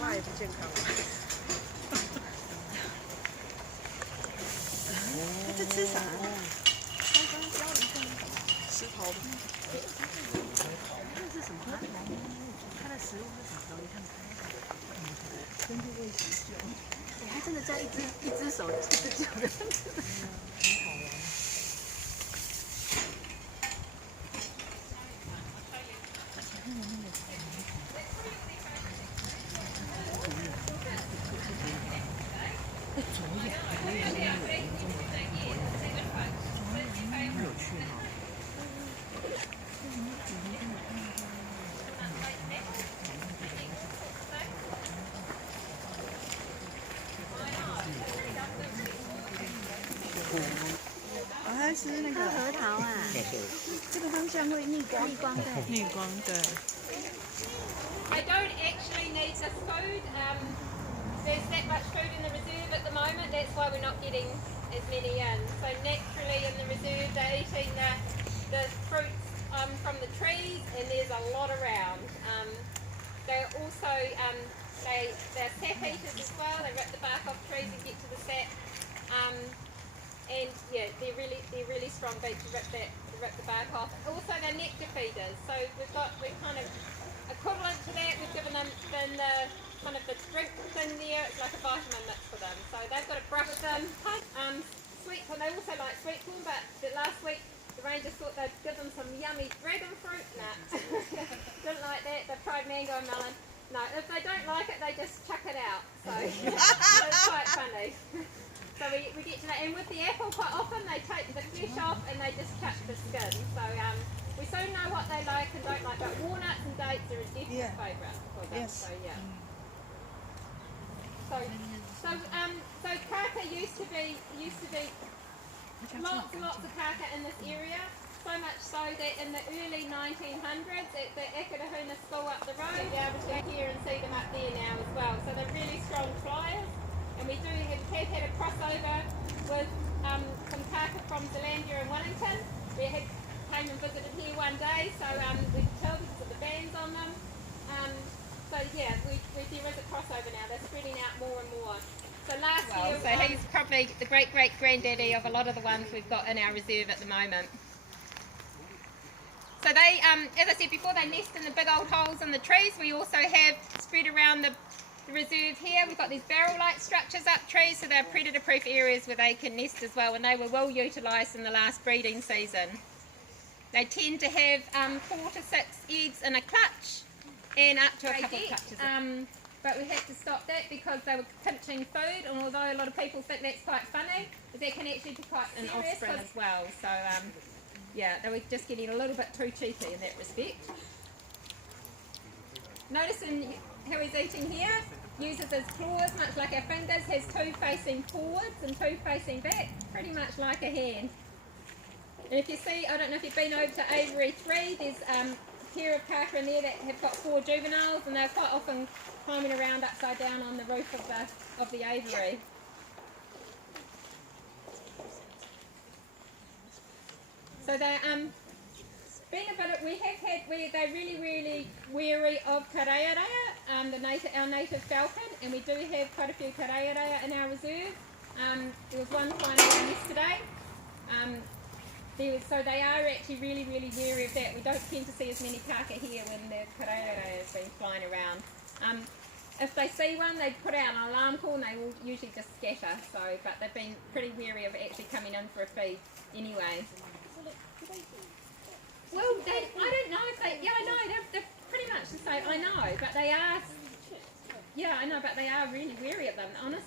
妈也不健康。这吃啥？刚刚教了一个石头的。这是什么？它的食物是什么？我一看根据喂食酒。它真的在一只手一只脚的。我还吃那个核桃啊，这个方向会逆光，逆光对。I don't actually need this food. There's that much food in the reserve at the moment. That's why we're not getting as many in. So naturally in the reserve they're eating the fruits from the trees, and there's a lot around. They're also they're sap eaters as well. They rip the bark off trees and get to the sap. And yeah, they're really strong beaks to rip the bark off. Also, they're nectar feeders. So we're kind of equivalent to that. We've given them the kind of the drink thing there. It's like a vitamin mix for them. So they've got to brush them. Sweet corn. They also like sweet corn, but last week the rangers thought they'd give them some yummy dragon fruit. Nah, didn't like that. They've tried mango and melon. No, if they don't like it, they just chuck it out. So, so it's quite funny. So we get to that, and with the apple quite often they take the flesh off and they just chuck the skin. So we soon know what they like and don't like, but walnuts and dates are a definite favourite for them. Yes. So yeah. So KAKA used to be lots and lots of KAKA in this area. So much so that in the early 1900s at the Akatahuna school up the road, you'll be able to go here and see them up there now as well. So they're really strong flyers. And we have had a crossover with some KAKA from Zealandia and Wellington. We came and visited here one day, so we could tell because of the bands on them. So yeah, there is a crossover now. They're spreading out more and more. So last year, so he's probably the great-great-granddaddy of a lot of the ones we've got in our reserve at the moment. So they, as I said before, they nest in the big old holes in the trees. We also have spread around the reserve here. We've got these barrel-like structures up trees, so they're predator-proof areas where they can nest as well, and they were well utilised in the last breeding season. They tend to have 4 to 6 eggs in a clutch, and up to a couple of clutches. But we had to stop that because they were pinching food, and although a lot of people think that's quite funny, but that can actually be quite an offspring as well. So yeah, they were just getting a little bit too cheeky in that respect. Noticing how he's eating here, uses his claws much like our fingers, has 2 facing forwards and 2 facing back, pretty much like a hand. And if you see, I don't know if you've been over to Aviary 3, there's a pair of KAKA in there that have got 4 juveniles, and they're quite often climbing around upside down on the roof of the aviary. So they're been a bit. They're really wary of karearea, our native falcon, and we do have quite a few karearea in our reserve. There was one flying around yesterday. So they are actually really wary of that. We don't tend to see as many KAKA here when the karearea has been flying around. If they see one, they put out an alarm call and they will usually just scatter. So, but they've been pretty wary of actually coming in for a feed anyway. Well, I don't know if they, yeah, I know, they're pretty much the same, I know, but they are, yeah, I know, but they are really wary of them, honestly.